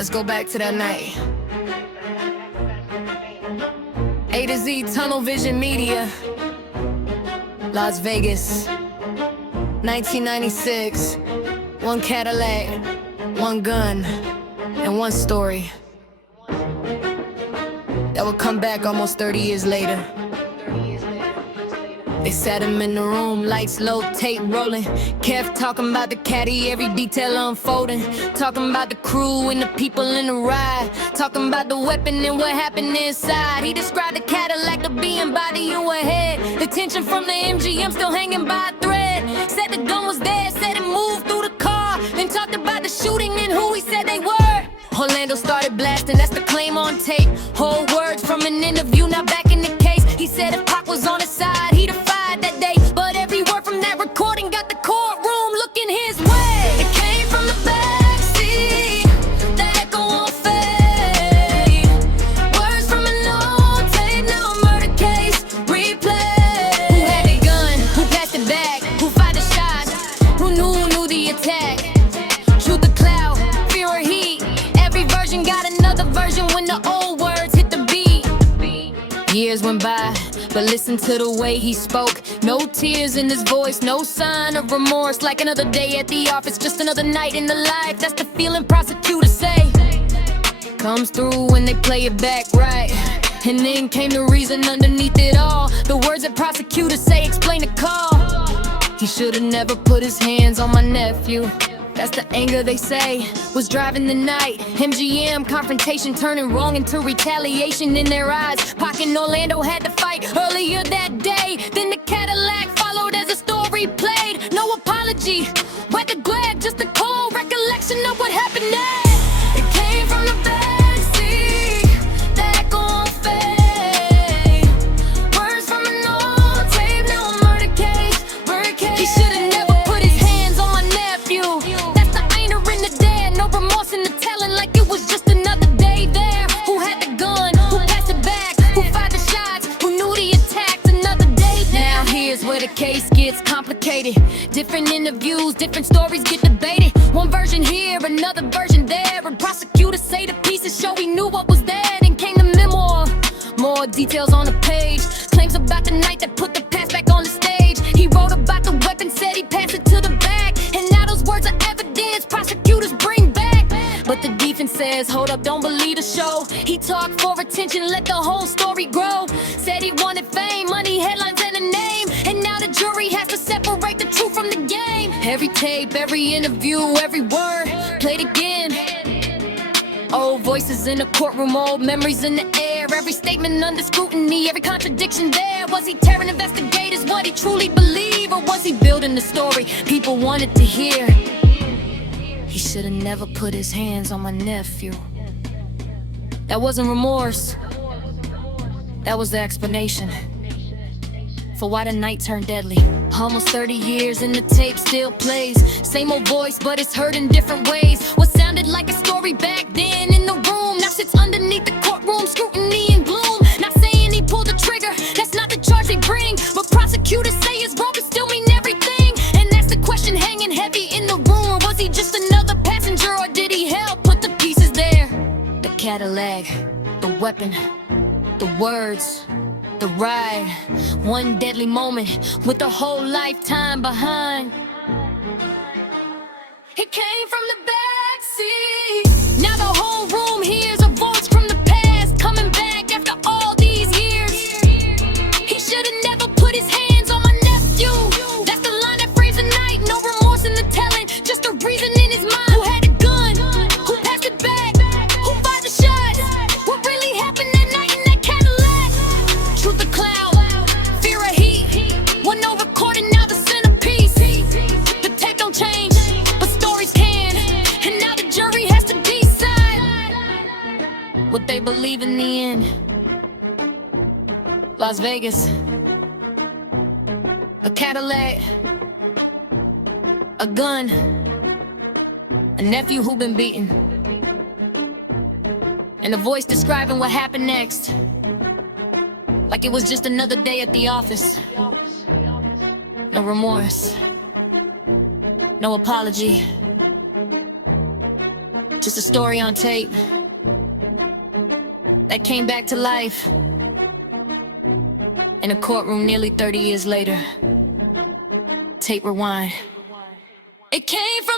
Let's go back to that night. A to Z Tunnel Vision Media, Las Vegas, 1996. One Cadillac, one gun, and one story that would come back almost 30 years later. They sat him in the room, lights low, tape rolling. Kev talking about the caddy, every detail unfolding. Talking about the crew and the people in the ride. Talking about the weapon and what happened inside. He described the Cadillac to being body you ahead. The tension from the MGM still hanging by a thread. Said the gun was there, said it moved through the car. Then talked about the shooting and who he said they were. Orlando started blasting, that's the claim on tape. Whole words from an interview, now back in the case. He said if Pac was on his side, he'd have fired that day. But every word from that recording got the courtroom looking his way. It came from the backseat, the echo won't fade. Words from an old tape, now a murder case replay. Who had the gun? Who passed it back? Who fired the shots? Who knew the attack? Truth or cloud, fear or heat? Every version got another version when the old words hit the beat. Years went by, but listen to the way he spoke. No tears in his voice, no sign of remorse. Like another day at the office, just another night in the life. That's the feeling prosecutors say comes through when they play it back right. And then came the reason underneath it all. The words that prosecutors say explain the call. He should've never put his hands on my nephew. That's the anger they say was driving the night. MGM confrontation turning wrong into retaliation in their eyes. Pac and Orlando had to fight earlier that day. Then the Cadillac followed as the story played. No apology, wet the glad, just a cold recollection of what happened next. It came from the backseat, the echo won't fade. Words from an old tape, now a murder case. He should've never put his hands on my nephew. That's the anger in the dead, no remorse in the telling, like it was just another day there. Who had the gun? Who passed it back? Who fired the shots? Who knew the attacks? Another day there. Now here's where the case gets complicated. Different interviews, different stories get debated. One version here, another version there. And prosecutors say the pieces show he knew what was there. Then came the memoir, more details on the page. Claims about the night that put the past back on the stage. He wrote about the weapon, said he passed it to the back. And now those words are evidence prosecutors bring back. But the defense says, hold up, don't believe the show. He talked for attention, let the whole story grow. Said he wanted fame, money, headlines, and a name. And now the jury has to separate the truth from the game. Every tape, every interview, every word played again. Old voices in the courtroom, old memories in the air. Every statement under scrutiny, every contradiction there. Was he tearing investigators what he truly believed? Or was he building the story people wanted to hear? He should've never put his hands on my nephew. That wasn't remorse, that was the explanation for why the night turned deadly. Almost 30 years and the tape still plays. Same old voice, but it's heard in different ways. What sounded like a story back then in the room now sits underneath the courtroom, scrutiny and gloom. Not saying he pulled the trigger, that's not the charge they bring. But prosecutors say his role could still mean everything. And that's the question hanging heavy in the room. Was he just another passenger or did he help put the pieces there? The Cadillac, the weapon, the words, the ride, one deadly moment with a whole lifetime behind. It came from the backseat. Now the whole room hears a voice from the past coming back after all these years. He should've never put his hands on my nephew. That's the line that frames the night. No remorse in the telling, just a reason in his mind. Who had a gun? Who passed it back? Who fired the shots? What really happened that night in that Cadillac? Truth or cloud, fear or heat? One no recording, now the centerpiece. The tape don't change, but stories can. And now the jury has to decide what they believe in the end. Las Vegas, a Cadillac, a gun, a nephew who been beaten, and a voice describing what happened next, like it was just another day at the office. No remorse, no apology, Just a story on tape that came back to life in a courtroom nearly 30 years later. Tape rewind. It came from